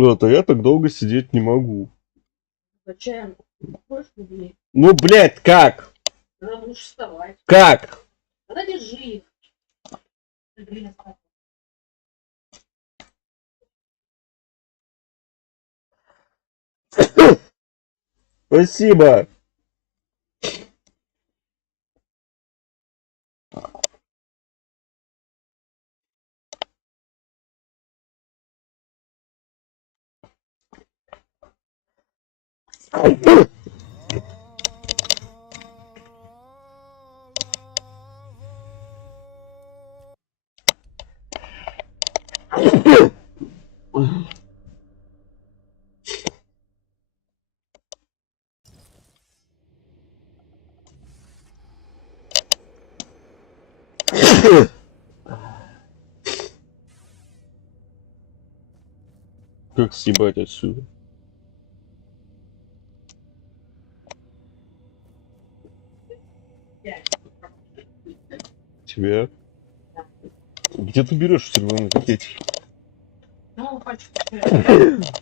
Вот, а я так долго сидеть не могу. Зачем? Хочешь людей? Ну, блядь, как? Надо лучше вставать. Как? Тогда держи их. Блин, Спасибо. Как съебать отсюда? Тебя? Где ты берешь рваный пакетик? ну, пачку.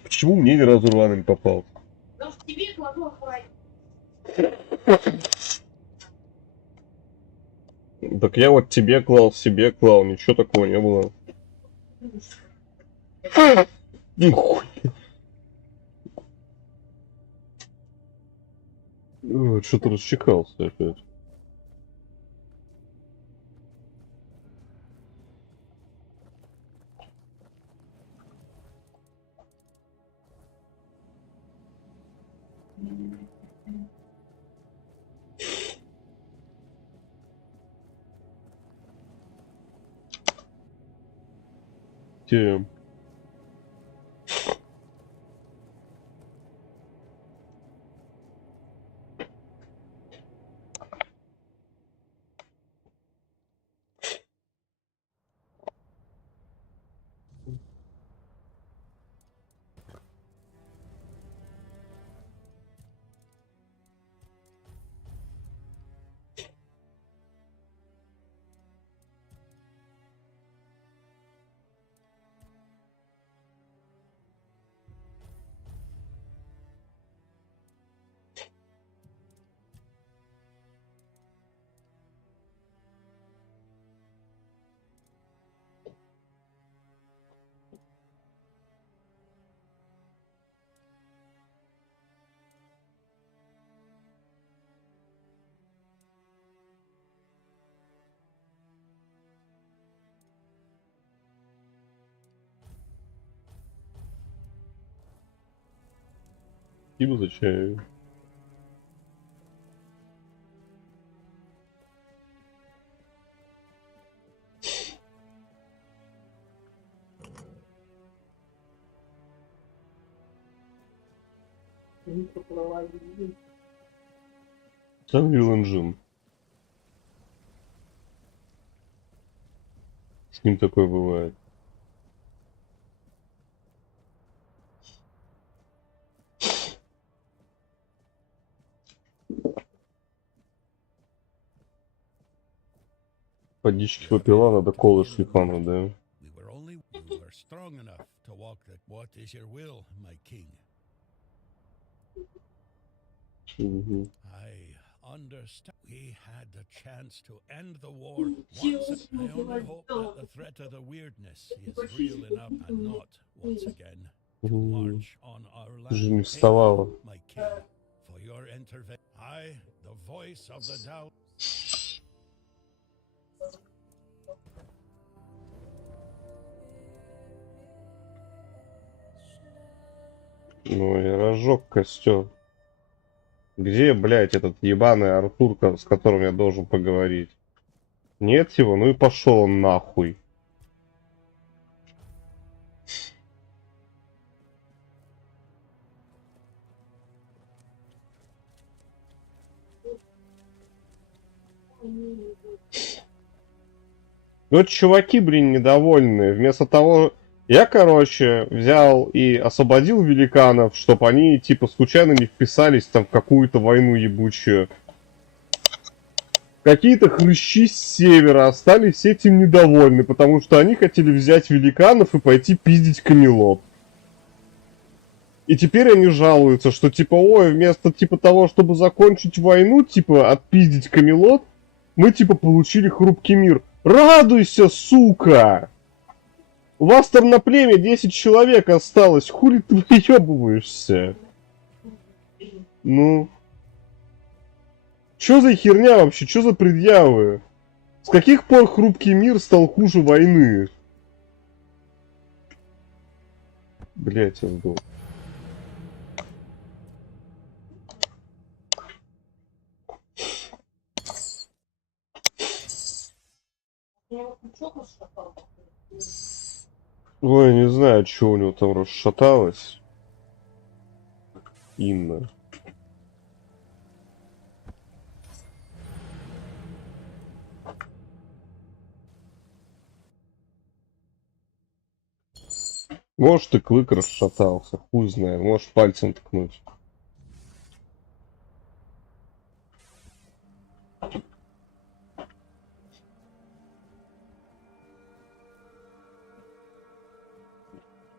Почему мне ни разу рваный не попал? Потому что тебе кладу хватит. Так я вот тебе клал, себе клал, ничего такого не было. Нихуя. Что-то расчекался опять. Те. Спасибо за чай. Unreal Engine. С ним такое бывает. Водички попила, надо колы шлифануть, да? Угу. Understand. We had the chance to end the war once. I only hope that the threat of the weirdness is real enough and not once again to march on our Ты же не land. вставала. My king, for your intervention. I, the voice of the doubt. Ну и разжег костер. Где, блядь, этот ебаный Артур, с которым я должен поговорить? Нет его, ну и пошел он нахуй. Вот чуваки, блин, недовольные. Вместо того, я, короче, взял и освободил великанов, чтобы они, типа, случайно не вписались там в какую-то войну ебучую. Какие-то хрыщи с севера остались этим недовольны, потому что они хотели взять великанов и пойти пиздить Камелот. И теперь они жалуются, что типа, ой, вместо типа того, чтобы закончить войну, типа отпиздить Камелот, мы типа получили хрупкий мир. Радуйся, сука! У вас там на племя 10 человек осталось, хули ты выебываешься? Ну... Чё за херня вообще? Чё за предъявы? С каких пор хрупкий мир стал хуже войны? Блять, я сдох. Я вот ничего расшатал. Ой, не знаю, что у него там расшаталось. Инна. Может и клык расшатался, хуй знает, может пальцем ткнуть.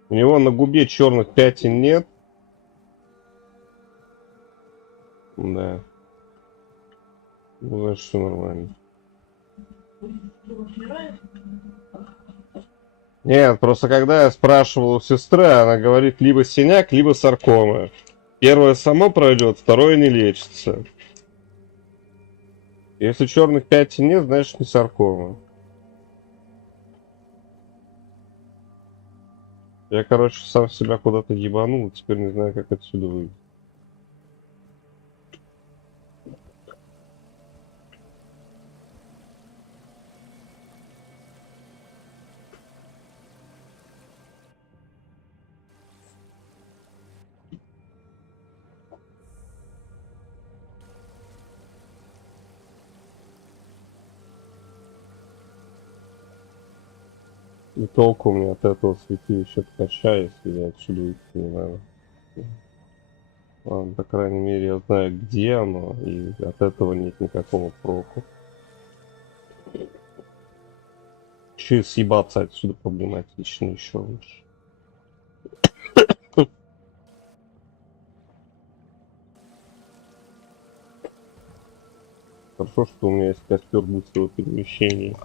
У него на губе черных пятен нет. Да. Ну, значит, все нормально. Нет, просто когда я спрашивал у сестры, она говорит либо синяк, либо саркома. Первое само пройдет, второе не лечится. Если черных пятен нет, значит не саркома. Я, короче, сам себя куда-то ебанул, теперь не знаю, как отсюда выйти. И толку мне от этого святилища ткача, если я отсюда выйти не надо. Ладно, по крайней мере, я знаю, где оно, и от этого нет никакого проку. Че съебаться отсюда проблематично еще лучше. Хорошо, что у меня есть костер быстрого перемещения.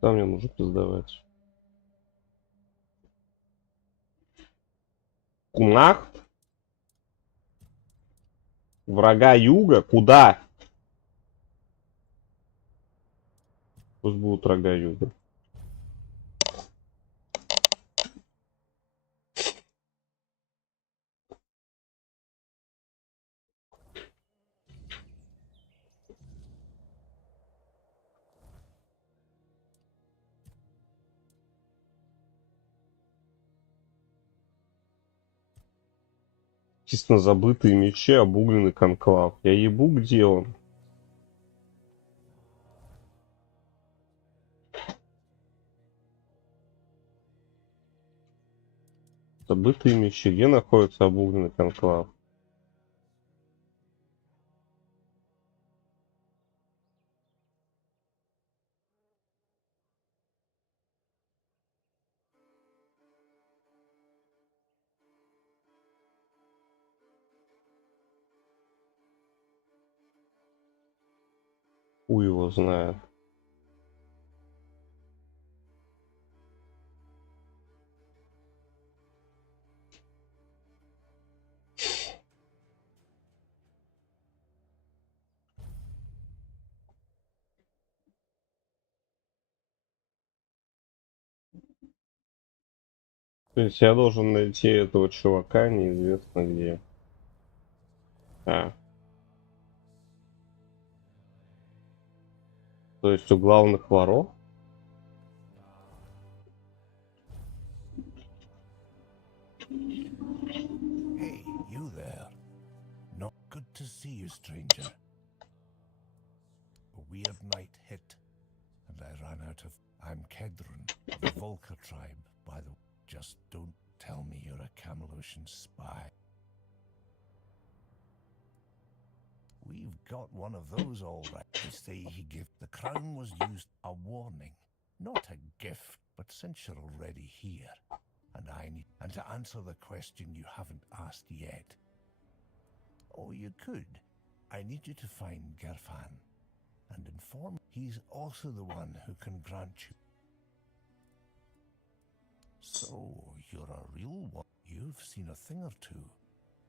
Там мне нужно пиздовать. Кунах? Врага юга? Куда? Пусть будут врага юга. Чисто забытые мечи, обугленный конклав. Я ебу, где он? Забытые мечи. Где находится обугленный конклав? Хуй его знает. То есть я должен найти этого чувака неизвестно где. А. То есть у главных воров? Hey, you there. Not good to see you, stranger. A weird night hit, and I ran out of... I'm Kedron, of the Volca tribe, by the... Just don't tell me you're a Camelosian spy. We've got one of those all right. They say he gave the crown was used a warning, not a gift, but since you're already here, and to answer the question you haven't asked yet. Oh, you could. I need you to find Gerfan and inform he's also the one who can grant you. So, you're a real one. You've seen a thing or two,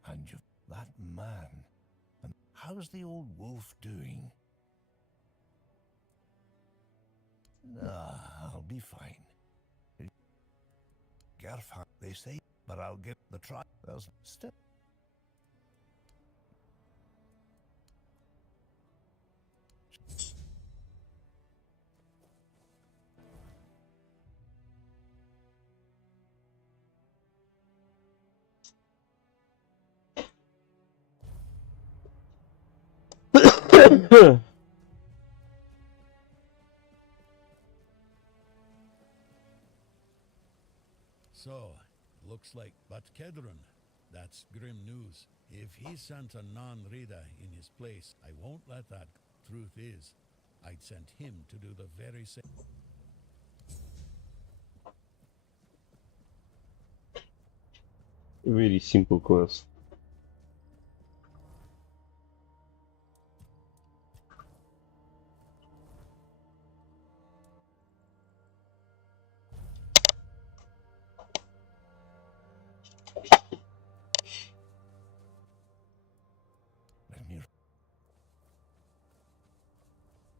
and you've that man. And how's the old wolf doing? Ah, I'll be fine. Gerfan, they say, but I'll give the try. There's still. So, looks like but Kedron. That's grim news. If he sent a non-reader in his place, I won't let that. Truth is, I'd sent him to do the very same. Very simple quest.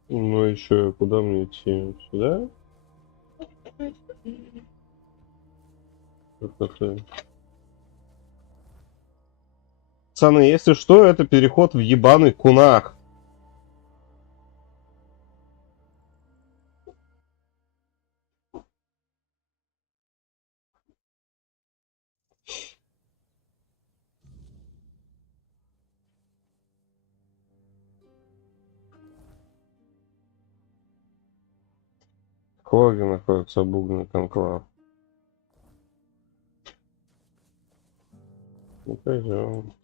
Ну еще куда мне идти? Сюда? Пацаны, если что, это переход в ебаный кунак. Где находится обугленный конклав? Ну пойдем.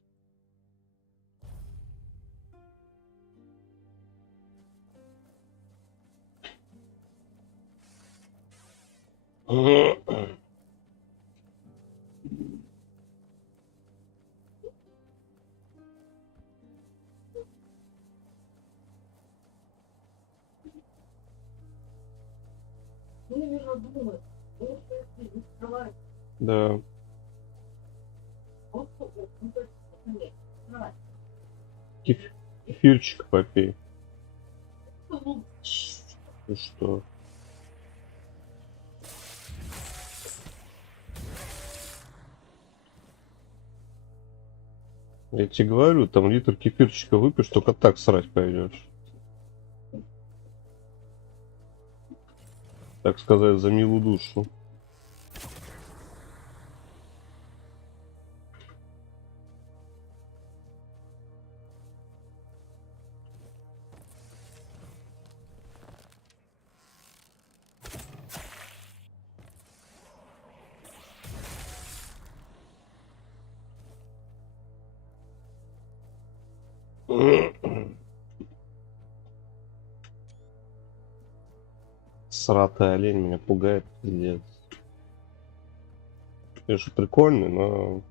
Да. Кефирчик попей. Ну что? Я тебе говорю, там литр кефирчика выпьешь, только так срать пойдешь. Так сказать, за милую душу. Сратый олень меня пугает, пиздец. Конечно, прикольный, но...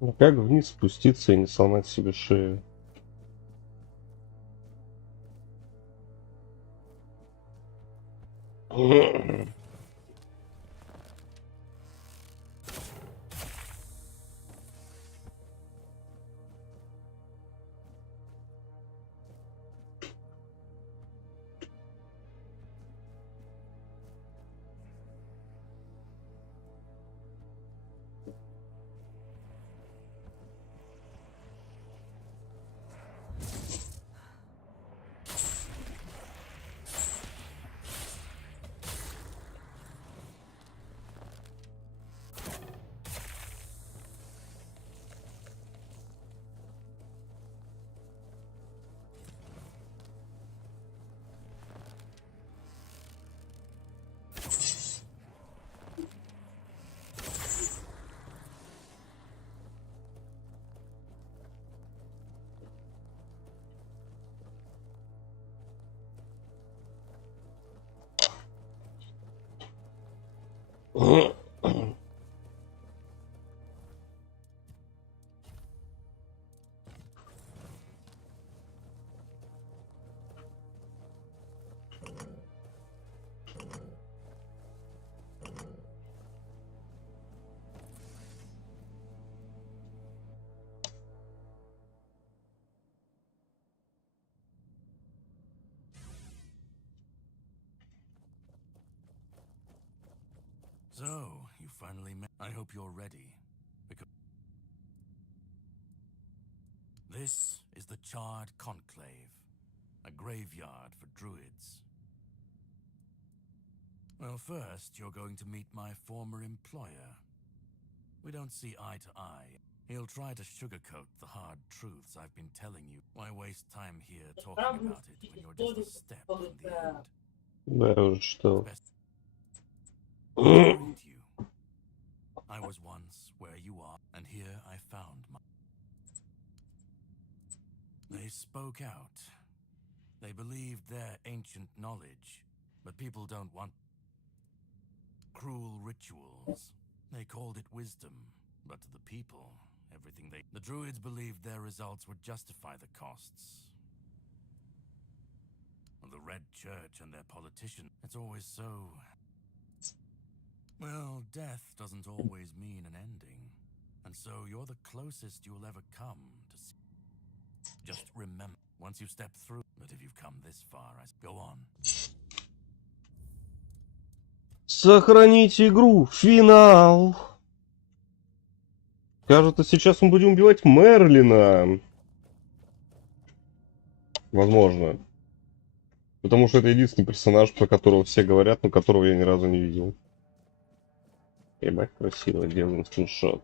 Ну как вниз спуститься и не сломать себе шею? So, you finally met. I hope you're ready. Because this is the Charred Conclave, a graveyard for druids. Well, first, you're going to meet my former employer. We don't see eye to eye. He'll try to sugarcoat the hard truths I've been telling you. Why waste time here talking about it when you're just a step from the end? Да, я уже читал. Best greet you. I was once where you are, and here I found my... They spoke out. They believed their ancient knowledge, but people don't want cruel rituals. They called it wisdom, but to the people, everything they... The druids believed their results would justify the costs. Well, the Red Church and their politicians, it's always so... Well, death doesn't always mean an ending. And so you're the closest you'll ever come to see. Just remember, once you step through, but if you've come this far, go on. Сохранить игру. Финал. Кажется, сейчас мы будем убивать Мерлина. Возможно. Потому что это единственный персонаж, про которого все говорят, но которого я ни разу не видел. Ебать, красиво делаем скриншот.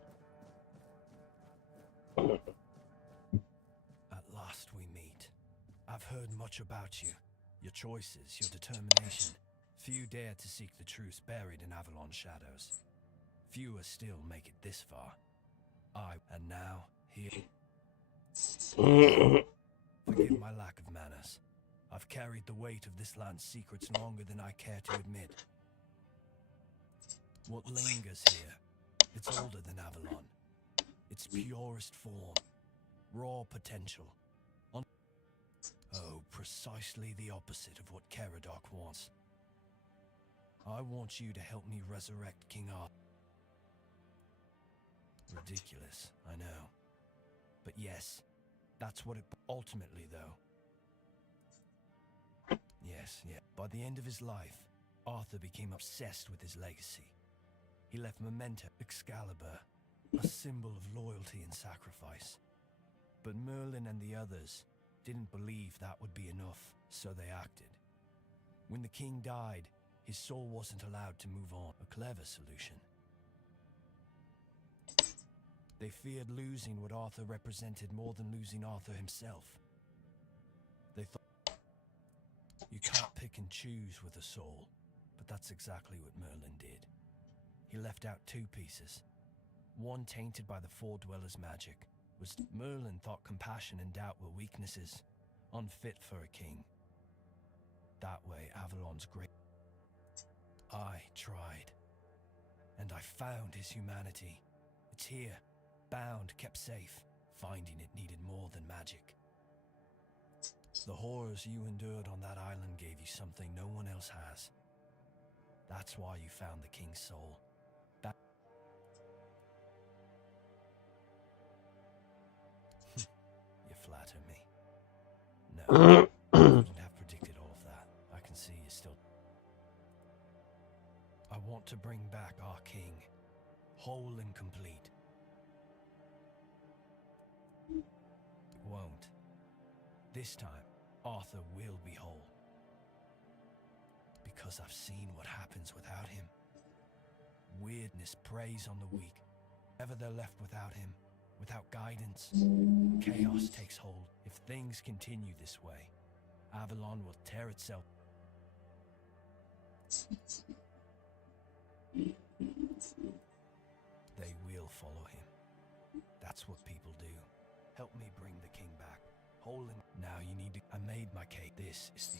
At last we meet. I've heard much about you. Your choices, your determination. Few dare to seek the truth buried in Avalon shadows. Fewer still make it this far. And now, here. Forgive my lack of manners. I've carried the weight of this land's secrets longer than I care to admit. What lingers here, it's older than Avalon. Its purest form, raw potential. Oh, precisely the opposite of what Caradoc wants. I want you to help me resurrect King Arthur. Ridiculous, I know. But yes, that's what it... Ultimately, though. Yes. By the end of his life, Arthur became obsessed with his legacy. He left Memento, Excalibur, a symbol of loyalty and sacrifice. But Merlin and the others didn't believe that would be enough, so they acted. When the king died, his soul wasn't allowed to move on. A clever solution. They feared losing what Arthur represented more than losing Arthur himself. They thought, you can't pick and choose with a soul, but that's exactly what Merlin did. He left out two pieces. One tainted by the Four Dwellers' magic. Merlin thought compassion and doubt were weaknesses, unfit for a king. That way, Avalon's great. I tried, and I found his humanity. It's here, bound, kept safe. Finding it needed more than magic. The horrors you endured on that island gave you something no one else has. That's why you found the king's soul. You flatter me. No, I couldn't have predicted all of that. I can see you still... I want to bring back our king, whole and complete. It won't. This time, Arthur will be whole. Because I've seen what happens without him. Weirdness preys on the weak. Ever they're left without him, without guidance, chaos takes hold. If things continue this way, Avalon will tear itself. They will follow him. That's what people do. Help me bring the king back. Whole and... Now you need to... I made my cake. This is the...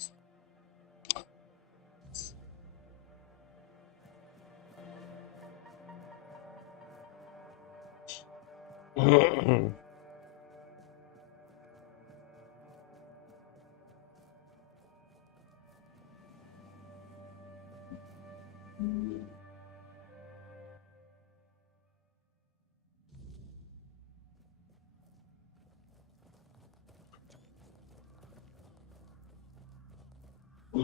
I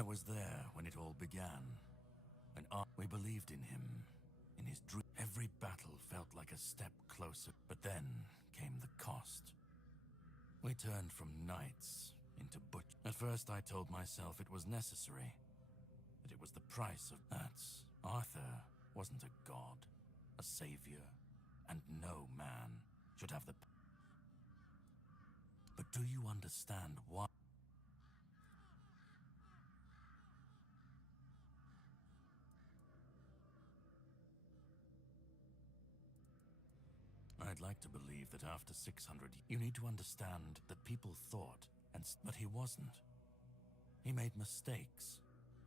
was there when it all began. And we believed in him, in his dream. Every battle felt like a step closer. But then came the cost. We turned from knights into butch. At first I told myself it was necessary. That it was the price of that. Arthur wasn't a god, a savior, and no man should have the... But do you understand why? I'd like to believe that after 600, you need to understand that people thought, but he wasn't. He made mistakes.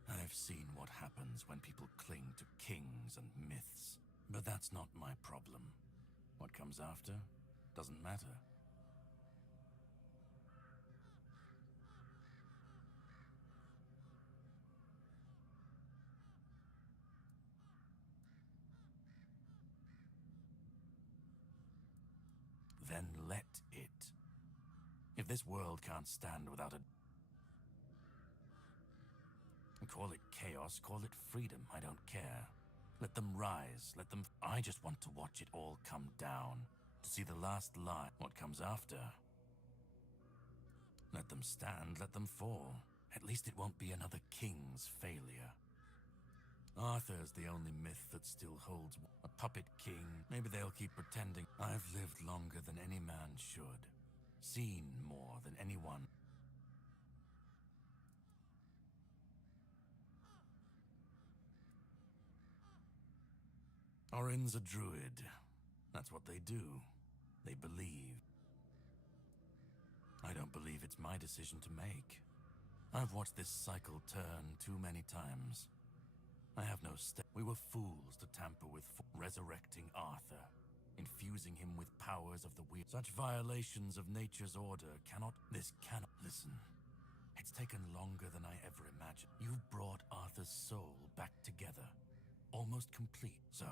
I've seen what happens when people cling to kings and myths. But that's not my problem. What comes after doesn't matter. Then let it. If this world can't stand without a... Call it chaos, call it freedom, I don't care. Let them rise, let them... I just want to watch it all come down. To see the last line. What comes after? Let them stand, let them fall. At least it won't be another king's failure. Arthur's the only myth that still holds. A puppet king. Maybe they'll keep pretending. I've lived longer than any man should. Seen more than anyone. Orin's a druid. That's what they do. They believe. I don't believe it's my decision to make. I've watched this cycle turn too many times. I have no step. We were fools to tamper with resurrecting Arthur, infusing him with powers of the weird. Such violations of nature's order cannot... This cannot... Listen. It's taken longer than I ever imagined. You've brought Arthur's soul back together. Almost complete. So,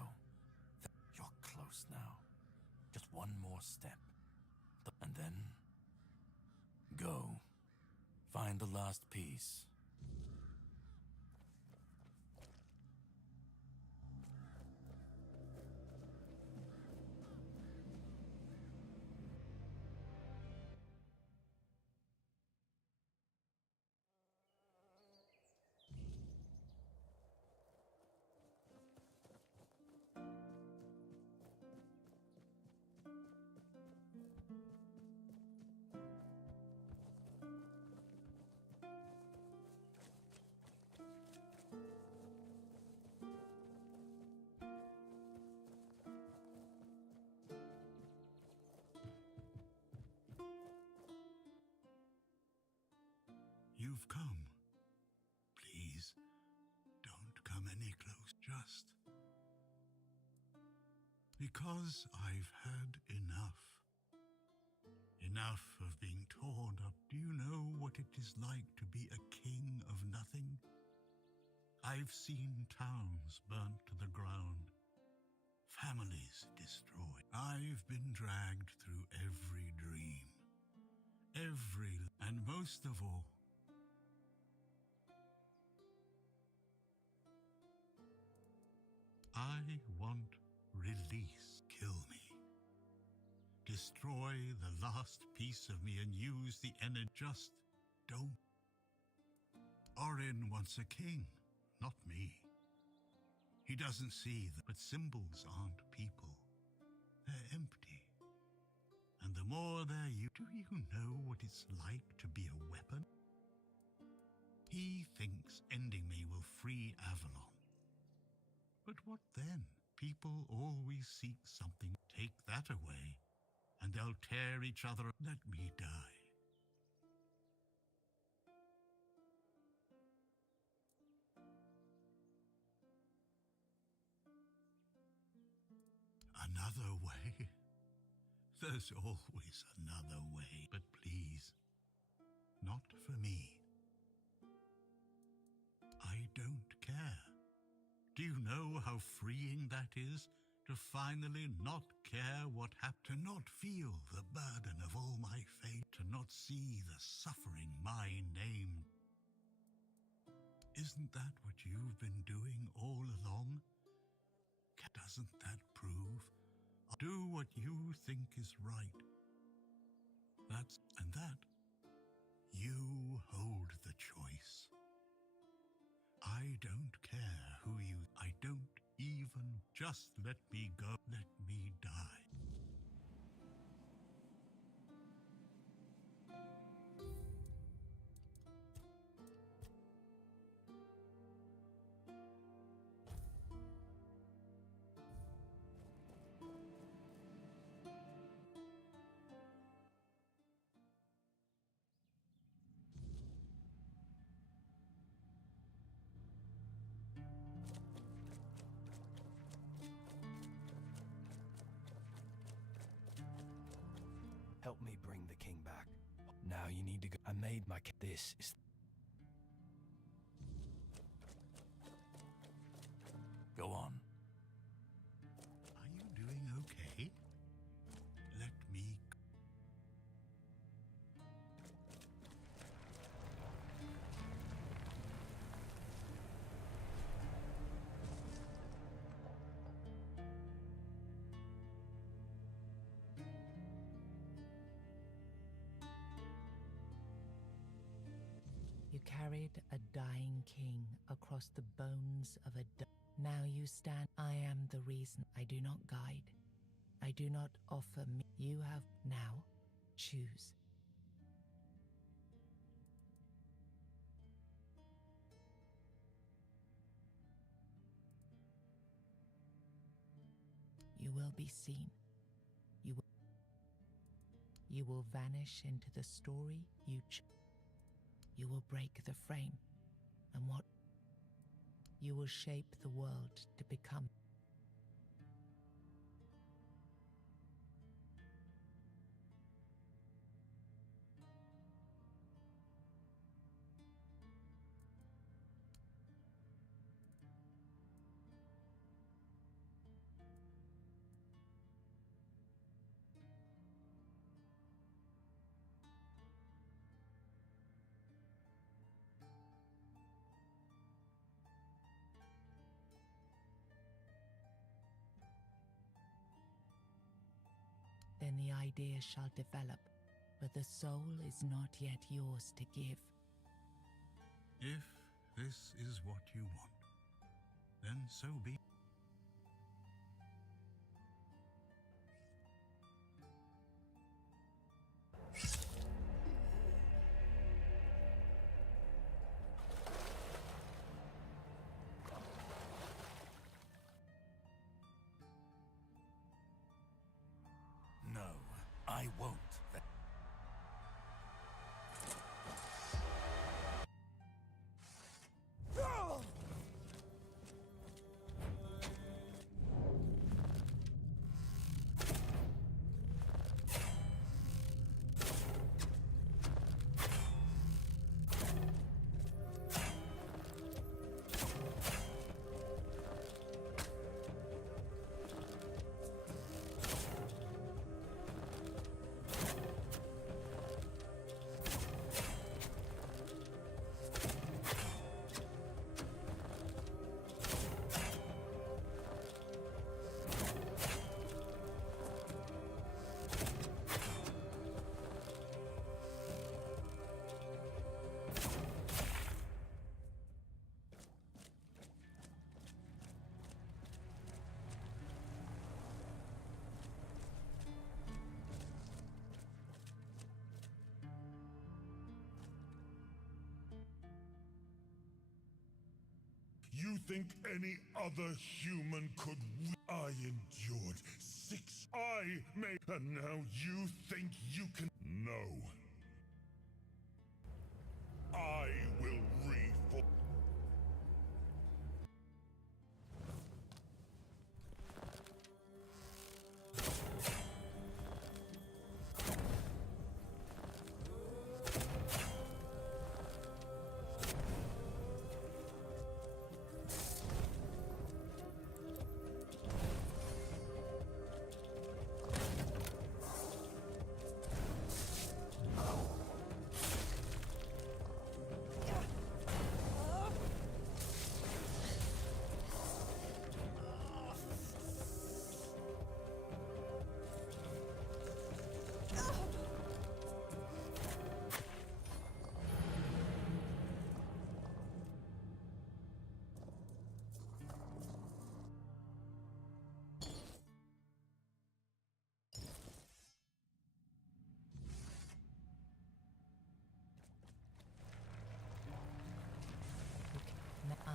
you're close now. Just one more step. And then... Go. Find the last piece. You've come. Please, don't come any close. Just because I've had enough. Enough of being torn up. Do you know what it is like to be a king of nothing? I've seen towns burnt to the ground, families destroyed. I've been dragged through every dream, and most of all, I want release. Kill me. Destroy the last piece of me and use the energy. Just don't. Orin wants a king, not me. He doesn't see that, but symbols aren't people. They're empty. And the more they're used, do you know what it's like to be a weapon? He thinks ending me will free Avalon. But what then? People always seek something. Take that away, and they'll tear each other. Let me die. Another way? There's always another way. But please, not for me. I don't care. Do you know how freeing that is? To finally not care what happened, to not feel the burden of all my fate, to not see the suffering my name. Isn't that what you've been doing all along? Doesn't that prove? Do what you think is right. And that you hold the choice. I don't care who you, I don't even, just let me go, let me die. Help me bring the king back. Now you need to go. I made my. This is. Go on. Are you doing okay? Let me. You carried a dying king across the bones of a. Now you stand. I am the reason. I do not guide. I do not offer me. You have now. Choose. You will be seen. You will vanish into the story you choose. You will break the frame, and what? You will shape the world to become. Then the idea shall develop, but the soul is not yet yours to give. If this is what you want, then so be. No, I won't. You think any other human could I endured 6. I made. And now you think you can. No. I will reform.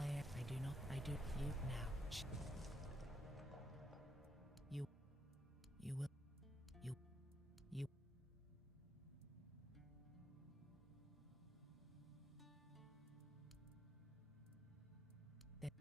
I do not. I do. You now. You. You will. You. You. If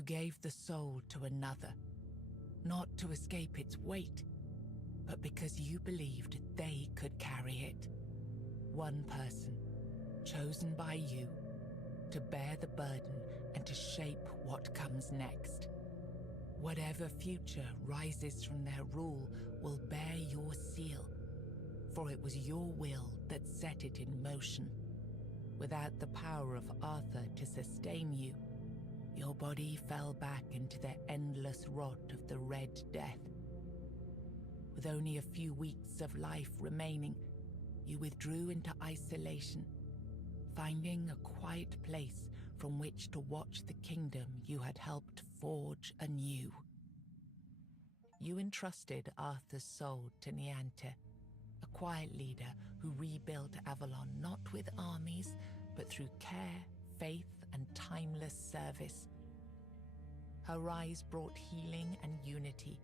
You gave the soul to another, not to escape its weight, but because you believed they could carry it. One person, chosen by you, to bear the burden and to shape what comes next. Whatever future rises from their rule will bear your seal, for it was your will that set it in motion. Without the power of Arthur to sustain you, your body fell back into the endless rot of the Red Death. With only a few weeks of life remaining, you withdrew into isolation, finding a quiet place from which to watch the kingdom you had helped forge anew. You entrusted Arthur's soul to Niante, a quiet leader who rebuilt Avalon not with armies, but through care, faith, and timeless service. Her rise brought healing and unity.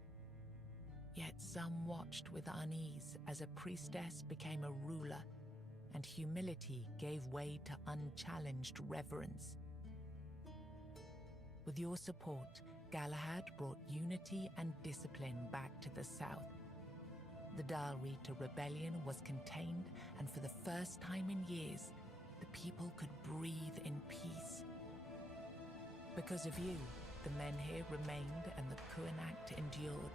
Yet some watched with unease as a priestess became a ruler, and humility gave way to unchallenged reverence. With your support, Galahad brought unity and discipline back to the south. The Dal Rita rebellion was contained, and for the first time in years, the people could breathe in peace. Because of you, the men here remained and the Kuanacht endured,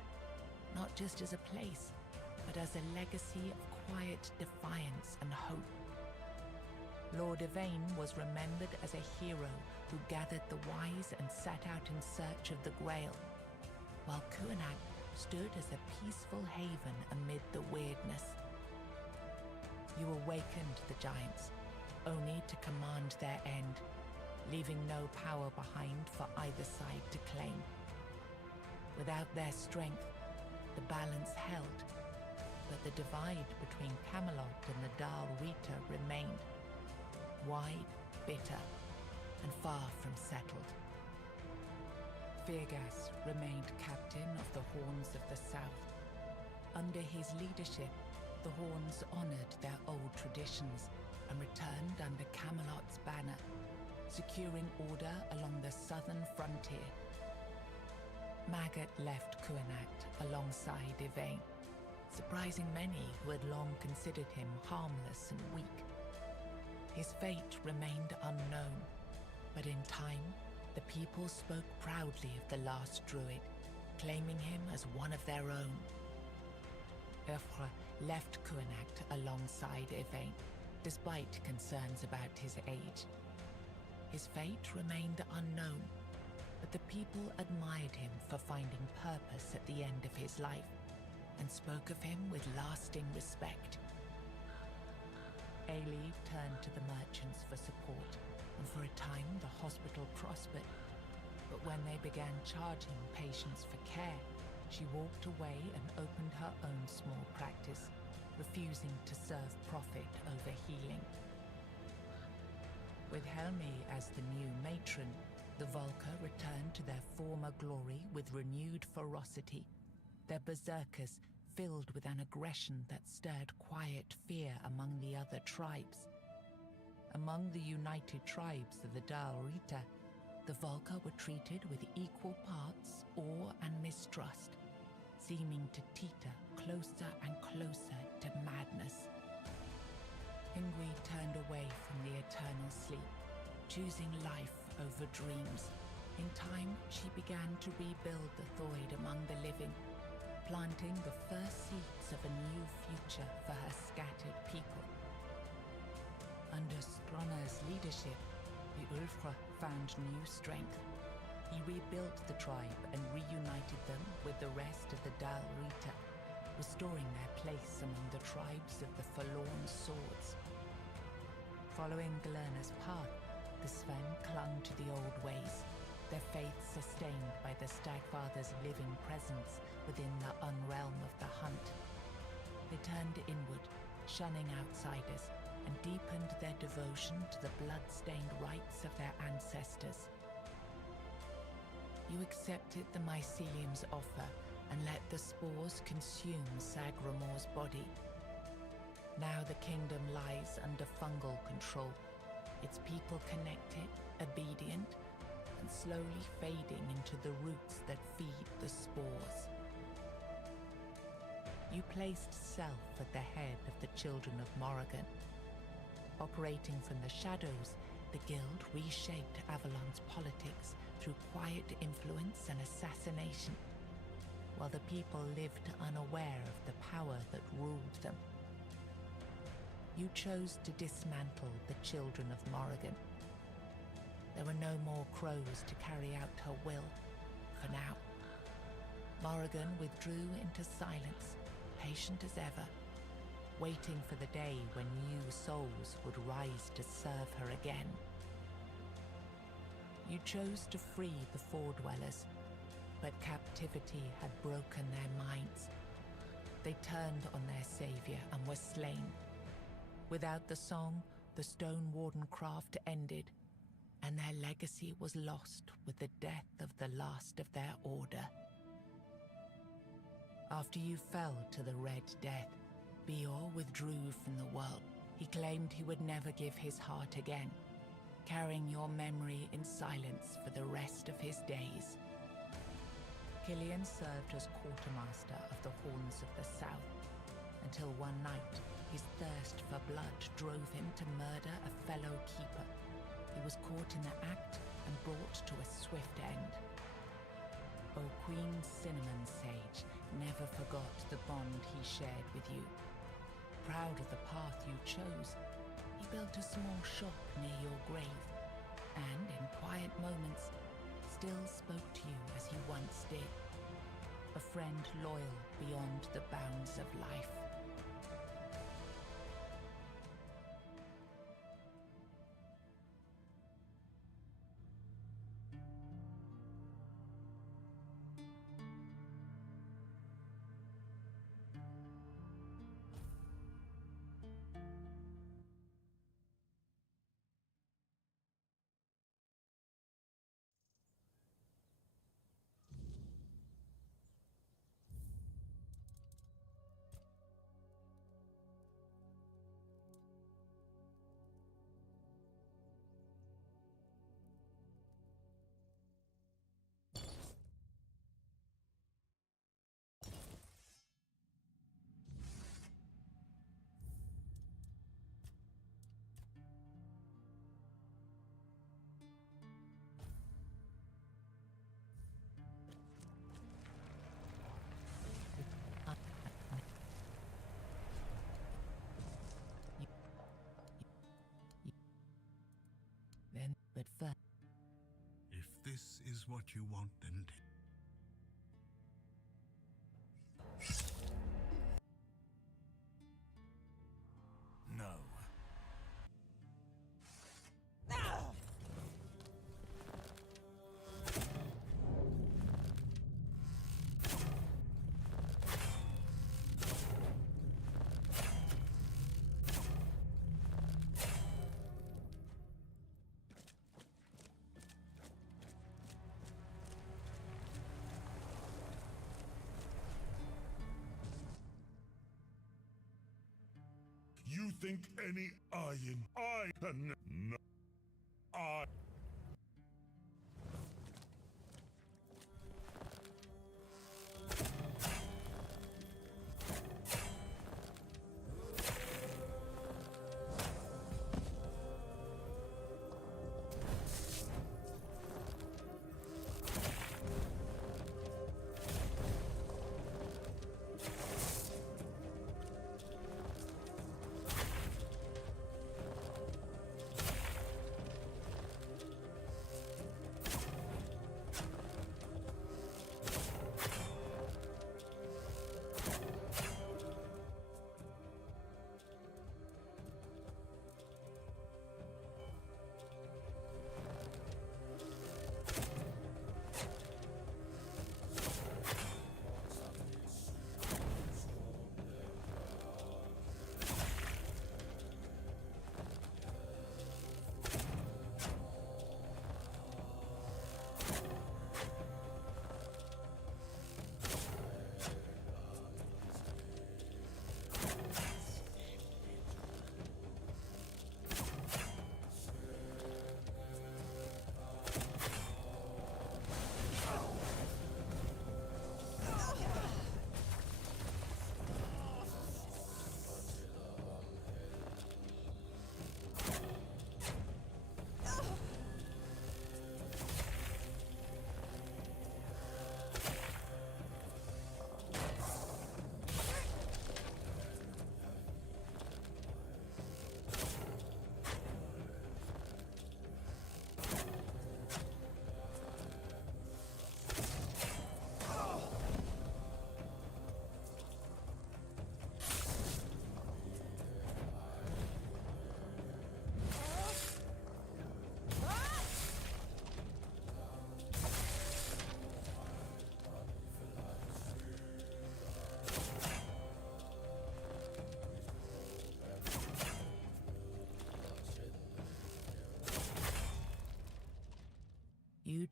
not just as a place, but as a legacy of quiet defiance and hope. Lord Yvain was remembered as a hero who gathered the wise and set out in search of the Grail, while Kuanacht stood as a peaceful haven amid the weirdness. You awakened the giants, only to command their end, leaving no power behind for either side to claim. Without their strength, the balance held, but the divide between Camelot and the Dal Rita remained, wide, bitter, and far from settled. Firgas remained captain of the Horns of the South. Under his leadership, the Horns honored their old traditions and returned under Camelot's banner, securing order along the southern frontier. Magot left Kuanacht alongside Yvain, surprising many who had long considered him harmless and weak. His fate remained unknown, but in time, the people spoke proudly of the last druid, claiming him as one of their own. Urfre left Kuanacht alongside Yvain, despite concerns about his age. His fate remained unknown, but the people admired him for finding purpose at the end of his life, and spoke of him with lasting respect. Ailey turned to the merchants for support, and for a time the hospital prospered. But when they began charging patients for care, she walked away and opened her own small practice, refusing to serve profit over healing. With Helmi as the new matron, the Volca returned to their former glory with renewed ferocity, their berserkers filled with an aggression that stirred quiet fear among the other tribes. Among the united tribes of the Dal Rita, the Volca were treated with equal parts awe and mistrust, seeming to teeter closer and closer to madness. Ingui turned away from the eternal sleep, choosing life over dreams. In time, she began to rebuild the Thoid among the living, planting the first seeds of a new future for her scattered people. Under Skrona's leadership, the Ulfra found new strength. He rebuilt the tribe and reunited them with the rest of the Dal Rita, restoring their place among the tribes of the Forlorn Swords. Following Galerna's path, the Sven clung to the old ways, their faith sustained by the Stagfather's living presence within the unrealm of the hunt. They turned inward, shunning outsiders, and deepened their devotion to the blood-stained rites of their ancestors. You accepted the mycelium's offer and let the spores consume Sagramor's body. Now the kingdom lies under fungal control, its people connected, obedient, and slowly fading into the roots that feed the spores. You placed self at the head of the children of Morrigan. Operating from the shadows, the Guild reshaped Avalon's politics through quiet influence and assassination, while the people lived unaware of the power that ruled them. You chose to dismantle the children of Morrigan. There were no more crows to carry out her will, for now. Morrigan withdrew into silence, patient as ever, waiting for the day when new souls would rise to serve her again. You chose to free the Four Dwellers, but captivity had broken their They turned on their savior and were slain. Without the song, the Stone Warden craft ended, and their legacy was lost with the death of the last of their order. After you fell to the Red Death, Bior withdrew from the world. He claimed he would never give his heart again, carrying your memory in silence for the rest of his days. Killian served as quartermaster of the Horns of the South, until one night his thirst for blood drove him to murder a fellow keeper. He was caught in the act and brought to a swift end. O Queen Cinnamon Sage never forgot the bond he shared with you. Proud of the path you chose, he built a small shop near your grave, and in quiet moments, still spoke to you as he once did. A friend loyal beyond the bounds of life. But first, If this is what you want, then No. You think any iron I can no I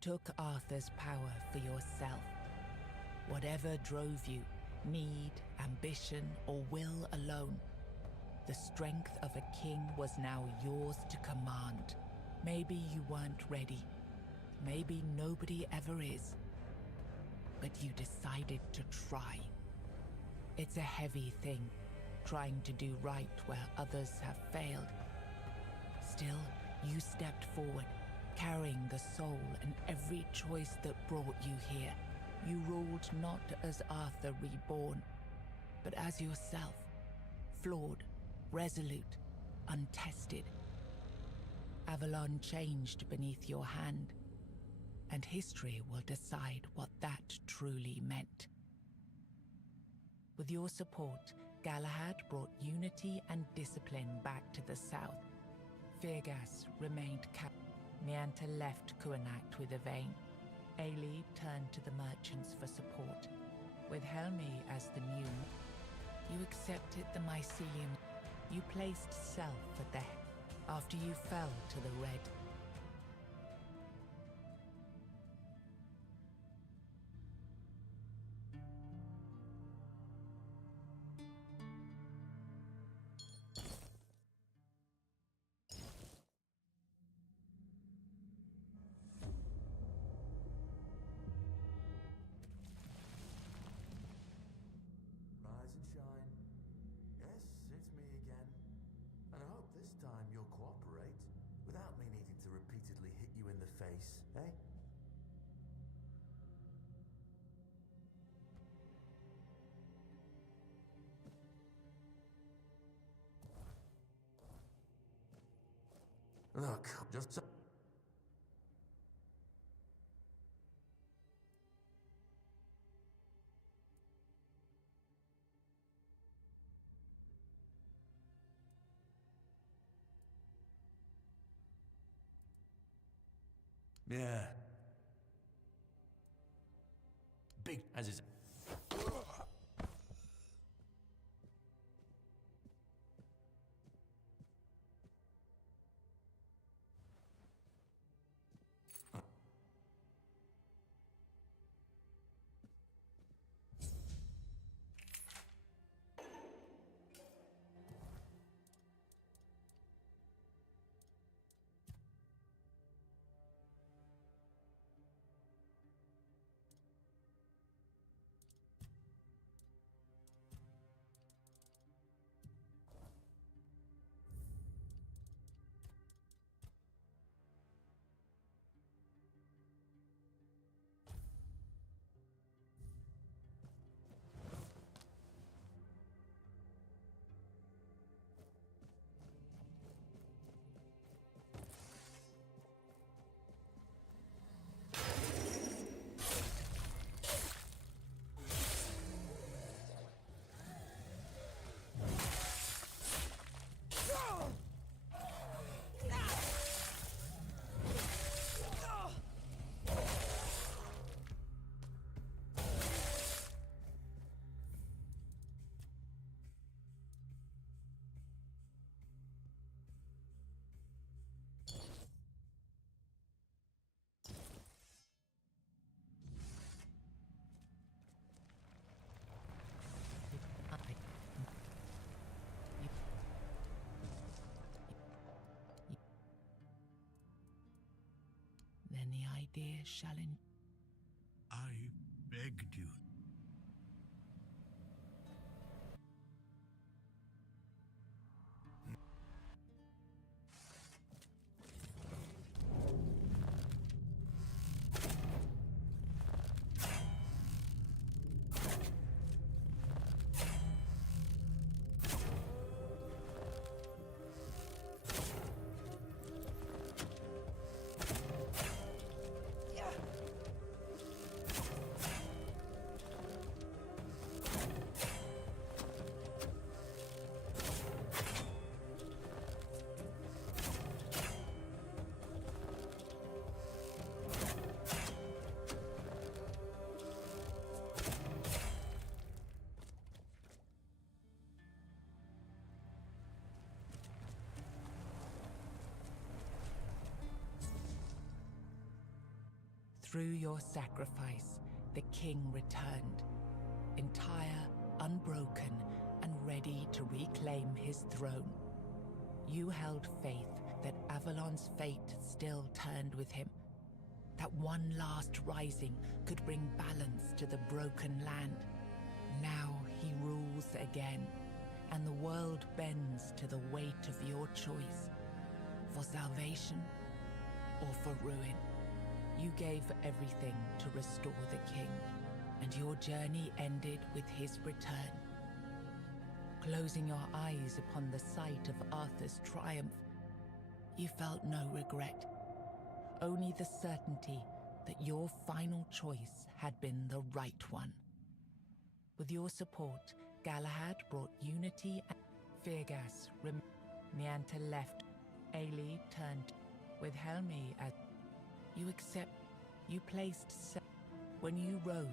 took Arthur's power for yourself. Whatever drove you, need, ambition, or will alone, the strength of a king was now yours to command. Maybe you weren't ready. Maybe nobody ever is. But you decided to try. It's a heavy thing, trying to do right where others have failed. Still, you stepped forward, carrying the soul and every choice that brought you here. You ruled not as Arthur reborn, but as yourself, flawed, resolute, untested. Avalon changed beneath your hand, and history will decide what that truly meant. With your support, Galahad brought unity and discipline back to the south. Firgas remained Nianta left Kuanakt with Yvain. Ailey turned to the merchants for support. With Helmi as the new, you accepted the mycelium. You placed self at the head after you fell to the red. Rise and shine. Yes, it's me again. And I hope this time you'll cooperate without me needing to repeatedly hit you in the face, eh? Look, just so. Yeah. Big as is. Then the idea shall I begged you. Through your sacrifice, the king returned, entire, unbroken, and ready to reclaim his throne. You held faith that Avalon's fate still turned with him, that one last rising could bring balance to the broken land. Now he rules again, and the world bends to the weight of your choice, for salvation or for ruin. You gave everything to restore the king, and your journey ended with his return. Closing your eyes upon the sight of Arthur's triumph, you felt no regret, only the certainty that your final choice had been the right one. With your support, Galahad brought unity and Feargas. Nianta left. Ailey turned. With Helmi as you placed when you rode.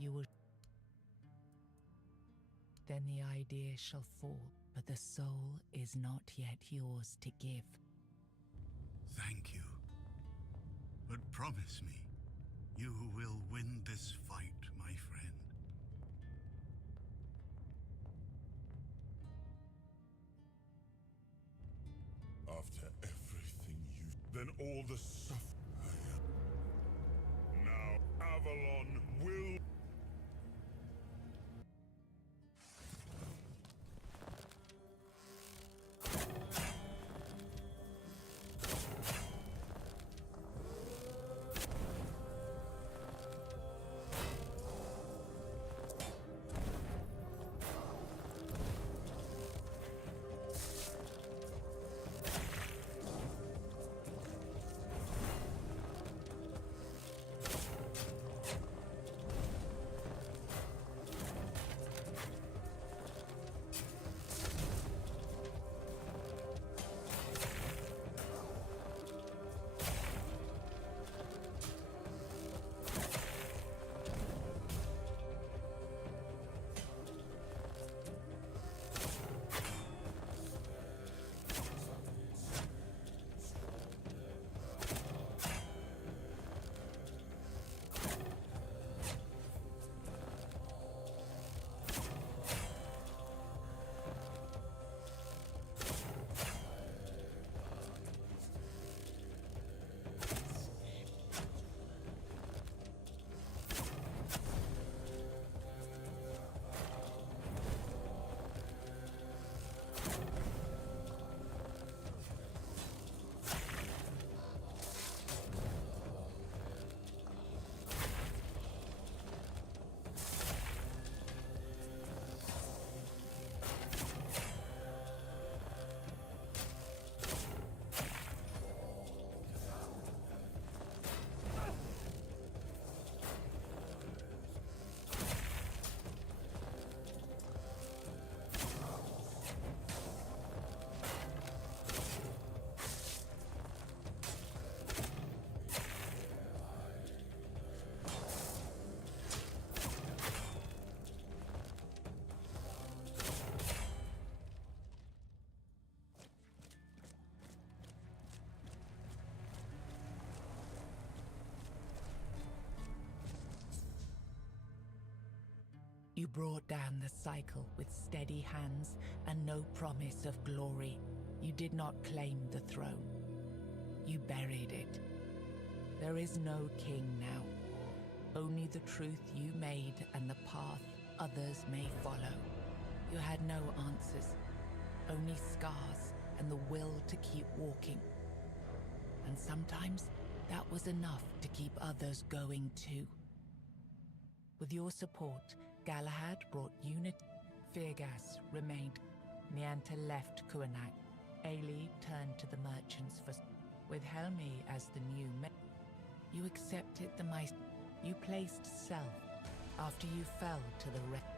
You will. Then the idea shall fall, but the soul is not yet yours to give. Thank you. But promise me, you will win this fight, my friend. After everything then all the suffering. Now Avalon will. You brought down the cycle with steady hands and no promise of glory. You did not claim the throne. You buried it. There is no king now. Only the truth you made and the path others may follow. You had no answers, only scars and the will to keep walking. And sometimes that was enough to keep others going too. With your support, Galahad brought unity. Feargas remained. Nianta left Kuanak. Ailey turned to the merchants for with Helmi as the new you accepted the mice. You placed self after you fell to the wreck.